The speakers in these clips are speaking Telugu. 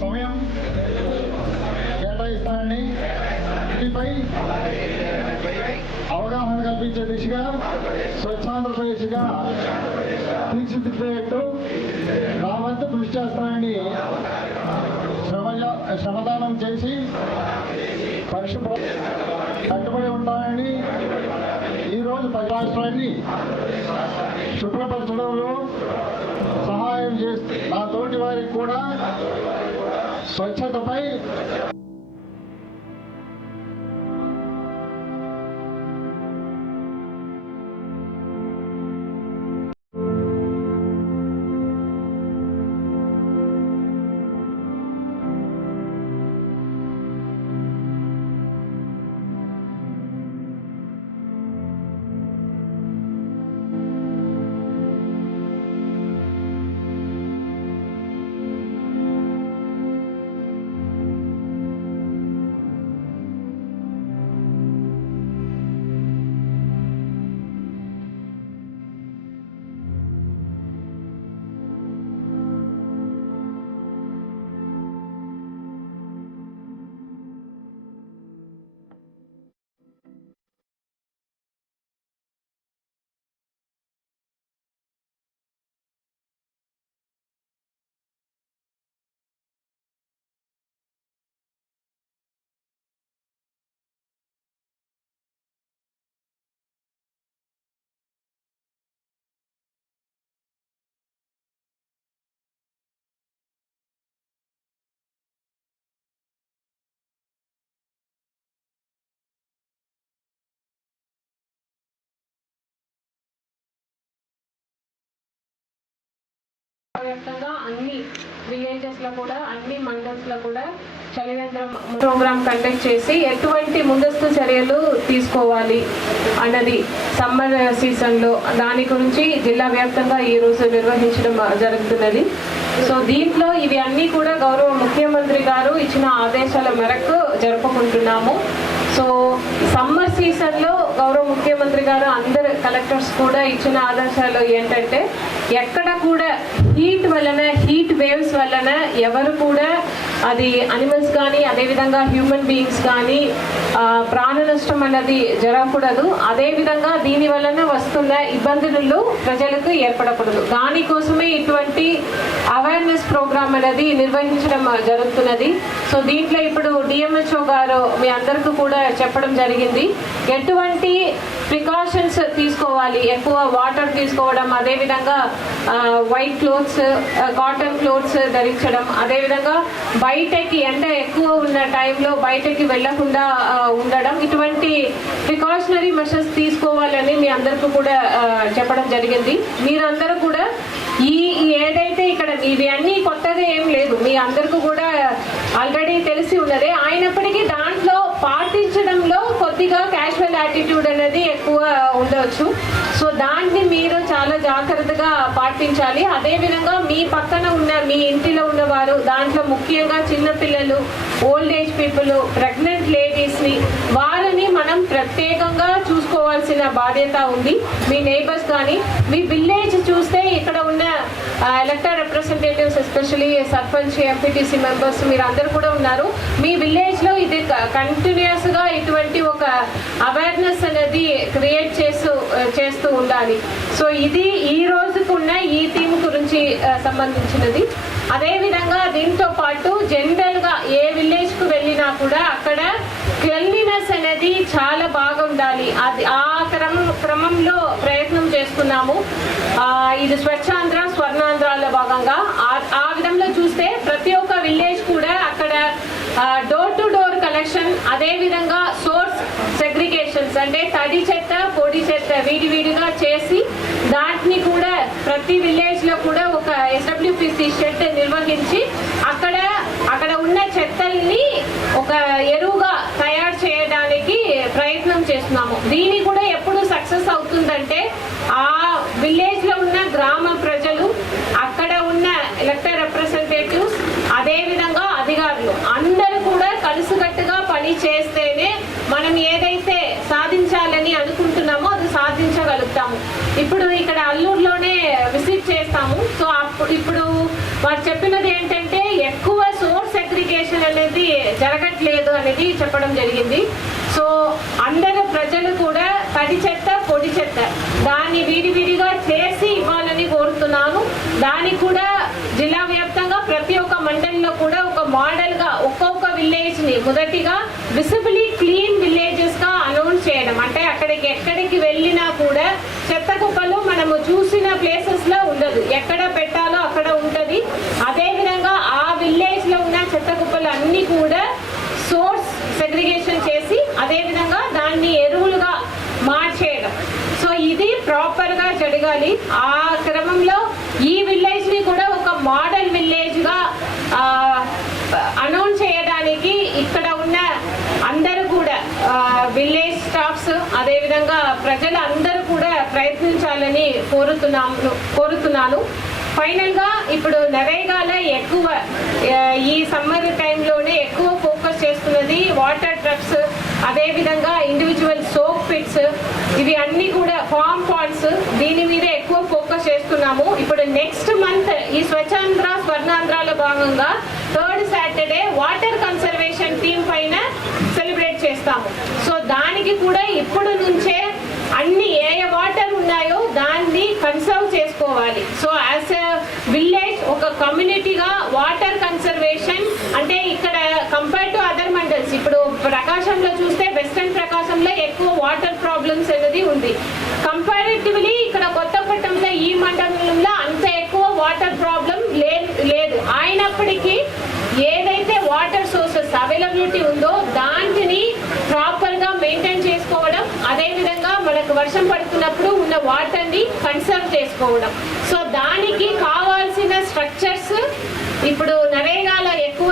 సమయం కేటాయిస్తానని దీనిపై అవగాహన కల్పించే దిశగా స్వచ్ఛాంధ్రప్రదేశ్గా తీర్చిదిద్దేట్టు నా వంతు కృషి చేస్తానని శ్రమ శ్రమదానం చేసి పరిశుభ్ర కట్టుబడి ఉంటానని ఈరోజు పది రాష్ట్రాన్ని శుభ్రపరచడంలో సహాయం చేస్తూ నా తోటి వారికి కూడా Só que foi papai. వ్యాప్తంగా అన్ని విలేజెస్లో కూడా అన్ని మండల్స్లో కూడా చలివేంద్రం ప్రోగ్రామ్ కండక్ట్ చేసి ఎటువంటి ముందస్తు చర్యలు తీసుకోవాలి అన్నది సమ్మర్ సీజన్లో దాని గురించి జిల్లా వ్యాప్తంగా ఈ రోజు నిర్వహించడం జరుగుతున్నది. సో దీంట్లో ఇవి అన్నీ కూడా గౌరవ ముఖ్యమంత్రి గారు ఇచ్చిన ఆదేశాల మేరకు జరుపుకుంటున్నాము. సో సమ్మర్ సీజన్లో గౌరవ ముఖ్యమంత్రి గారు అందరు కలెక్టర్స్ కూడా ఇచ్చిన ఆదేశాలు ఏంటంటే ఎక్కడ కూడా హీట్ వలన హీట్ వేవ్స్ వలన ఎవరు కూడా అది అనిమల్స్ కానీ అదేవిధంగా హ్యూమన్ బీయింగ్స్ కానీ ప్రాణ నష్టం అన్నది జరగకూడదు. అదేవిధంగా దీని వలన వస్తున్న ఇబ్బందులు ప్రజలకు ఏర్పడకూడదు. దానికోసమే ఇటువంటి అవేర్నెస్ ప్రోగ్రామ్ అనేది నిర్వహించడం జరుగుతున్నది. సో దీంట్లో ఇప్పుడు డిఎంహెచ్ఓ గారు మీ అందరికీ కూడా చెప్పడం జరిగింది. ఎటువంటి ప్రికాషన్స్ తీసుకోవాలి? ఎక్కువ వాటర్ తీసుకోవడం అదేవిధంగా వైట్ క్లోత్స్ కాటన్ క్లోత్స్ ధరించడం. అదేవిధంగా బయటకి అంటే ఎక్కువ ఉన్న టైంలో బయటకి వెళ్ళకుండా ఉండడం. ఇటువంటి ప్రికాషనరీ మెషర్స్ తీసుకోవాలని మీ అందరికీ కూడా చెప్పడం జరిగింది. మీరందరూ కూడా ఈ ఏదైతే ఇక్కడ ఇవి అన్నీ కొత్తగా ఏం లేదు. మీ అందరికీ కూడా ఆల్రెడీ తెలిసి ఉన్నదే. అయినప్పటికీ దాంట్లో పాటించడం కొద్దిగా క్యాజువల్ యాటిట్యూడ్ అనేది ఎక్కువ ఉండవచ్చు సో దాన్ని మీరు చాలా జాగ్రత్తగా పాటించాలి. అదేవిధంగా మీ పక్కన ఉన్న మీ ఇంటిలో ఉన్నవారు దాంట్లో ముఖ్యంగా చిన్నపిల్లలు ఓల్డ్ ఏజ్ పీపుల్ ప్రెగ్నెంట్ లేడీస్ని వారిని మనం ప్రత్యేకంగా చూసుకోవాల్సిన బాధ్యత ఉంది. మీ నైబర్స్ కానీ మీ విలేజ్ చూస్తే ఇక్కడ elected representatives especially sarpanch MPTC members మీరు అందరు కూడా ఉన్నారు. మీ విలేజ్లో ఇది కంటిన్యూస్గా ఇటువంటి ఒక అవేర్నెస్ అనేది క్రియేట్ చేస్తూ చేస్తూ ఉండాలి. సో ఇది ఈ రోజుకున్న ఈ థీమ్ గురించి సంబంధించినది. అదేవిధంగా దీంతో పాటు జనరల్గా ఏ విలేజ్కు వెళ్ళినా కూడా అక్కడ క్లెన్లీనెస్ అనేది చాలా బాగా ఉండాలి అది ఆ క్రమం క్రమంలో ప్రయత్నం చేస్తున్నాము. ఇది స్వచ్ఛాంధ్ర స్వర్ణాంధ్రలో భాగంగా. ఆ- విధంలో చూస్తే ప్రతి ఒక్క విలేజ్ కూడా అక్కడ డోర్ టు డోర్ కలెక్షన్ అదే విధంగా సోర్స్ సెగ్రిగేషన్స్ అంటే తడి చెత్త పొడి చెత్త విడివిడిగా చేసి దాటిని కూడా ప్రతి విలేజ్లో కూడా ఒక ఎస్డబ్ల్యూపిసి షెడ్ నిర్వహించి అక్కడ అక్కడ ఉన్న చెత్తల్ని ఒక ఎరువుగా తయారు చేస్తున్నాము. దీని కూడా ఎప్పుడు సక్సెస్ అవుతుందంటే ఆ విలేజ్లో ఉన్న గ్రామ ప్రజలు అక్కడ ఉన్న ఎలక్టెడ్ రిప్రజెంటేటివ్స్ అదే విధంగా అధికారులు అందరూ కూడా కలిసికట్టుగా పని చేస్తేనే మనం ఏదైతే సాధించాలని అనుకుంటున్నామో అది సాధించగలుగుతాము. ఇప్పుడు ఇక్కడ అల్లూరులోనే విజిట్ చేస్తాము. సో అప్పుడు ఇప్పుడు వారు చెప్పినది ఏంటంటే ఎక్కువ సోర్స్ అగ్రిగేషన్ అనేది జరగట్లేదు అనేది చెప్పడం జరిగింది. సో అందరు ప్రజలు కూడా తడి చెత్త పొడి చెత్త. దాన్ని విడివిడిగా చేసి ఇవ్వాలని కోరుతున్నాను. దానికి కూడా జిల్లా వ్యాప్తంగా ప్రతి ఒక్క మండలిలో కూడా ఒక మోడల్గా ఒక్కొక్క విలేజ్ని మొదటిగా విసిబిలీ క్లీన్ విలేజెస్గా అనౌన్స్ చేయడం. అంటే అక్కడికి ఎక్కడికి వెళ్ళినా కూడా చెత్త కుప్పలు మనము చూసిన ప్లేసెస్లో ఉండదు. ఎక్కడ పెట్టాలో అక్కడ ఉంటది. అదేవిధంగా ఆ విలేజ్లో ఉన్న చెత్త కుప్పలు అన్ని కూడా సెగ్రిగేషన్ చేసి అదేవిధంగా దాన్ని ఎరువులుగా మార్చేయడం. సో ఇది ప్రాపర్గా జరగాలి. ఆ క్రమంలో ఈ విలేజ్ని కూడా ఒక మోడల్ విలేజ్గా అనౌన్స్ చేయడానికి ఇక్కడ ఉన్న అందరూ కూడా విలేజ్ స్టాఫ్స్ అదేవిధంగా ప్రజలందరూ ప్రజలు అందరూ కూడా ప్రయత్నించాలని కోరుతున్నాను. కోరుతున్నాను ఫైనల్గా ఇప్పుడు నరేగాలో ఎక్కువ ఈ సమ్మర్ టైంలోనే ఎక్కువ ఫోకస్ చేస్తున్నది వాటర్ ట్రక్స్ అదేవిధంగా ఇండివిజువల్ సోప్ పిట్స్ ఇవి అన్ని కూడా ఫామ్ పాండ్స్ దీని మీద ఎక్కువ ఫోకస్ చేస్తున్నాము. ఇప్పుడు నెక్స్ట్ మంత్ ఈ స్వచ్ఛాంధ్ర స్వర్ణాంధ్రలో భాగంగా third Saturday water conservation theme పైన సెలబ్రేట్ చేస్తాము. సో దానికి కూడా ఇప్పుడు నుంచే అన్ని ఏ ఏ వాటర్ ఉన్నాయో దాన్ని కన్సర్వ్ చేసుకోవాలి. సో యాజ్ ఎ విలేజ్ ఒక కమ్యూనిటీగా వాటర్ కన్సర్వేషన్ అంటే ఇక్కడ కంపేర్ టు అదర్ మండల్స్ ఇప్పుడు ప్రకాశంలో చూస్తే వెస్టర్న్ ప్రకాశంలో ఎక్కువ వాటర్ ప్రాబ్లమ్స్ అనేది ఉంది కంపారిటివ్లీ ఇక్కడ కొత్తపట్నంలో ఈ మండలంలో అంత ఎక్కువ వాటర్ ప్రాబ్లం లేదు అయినప్పటికీ ఏదైతే వాటర్ సోర్సెస్ అవైలబిలిటీ ఉందో దాంటిని ప్రాపర్గా మెయింటైన్ చేసుకోవడం అదే విధంగా మనకు వర్షం పడుతున్నప్పుడు ఉన్న వాటర్ని కన్సర్వ్ చేసుకోవడం. సో దానికి కావాల్సిన స్ట్రక్చర్స్ ఇప్పుడు నరేగాలో ఎక్కువ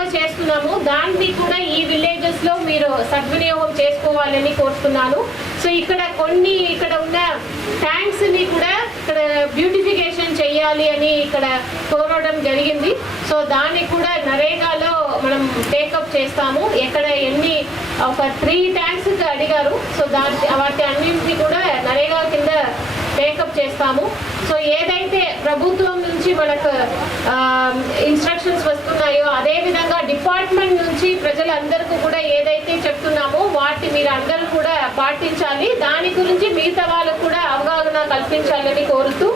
చేస్తున్నాము. దాన్ని కూడా ఈ విలేజెస్లో మీరు సద్వినియోగం చేసుకోవాలని కోరుతున్నాను. సో ఇక్కడ కొన్ని ఇక్కడ ఉన్న ట్యాంక్స్ని కూడా ఇక్కడ బ్యూటిఫికేషన్ చేయాలి అని ఇక్కడ కోరడం జరిగింది. సో దాన్ని కూడా నరేగాలో మనం టేకప్ చేస్తాము. ఎక్కడ ఎన్ని ఒక త్రీ ట్యాంక్స్ అడిగారు. సో దాని వాటి అన్నింటినీ కూడా నరేగా కింద చేస్తాము. సో ఏదైతే ప్రభుత్వం నుంచి మనకు ఇన్స్ట్రక్షన్స్ వస్తున్నాయో అదే విధంగా డిపార్ట్మెంట్ నుంచి ప్రజలందరికీ కూడా ఏదైతే చెప్తున్నామో వాటి మీరు అందరూ కూడా పాటించాలి. దాని గురించి మిగతా వాళ్ళకు కూడా అవగాహన కల్పించాలని కోరుతూ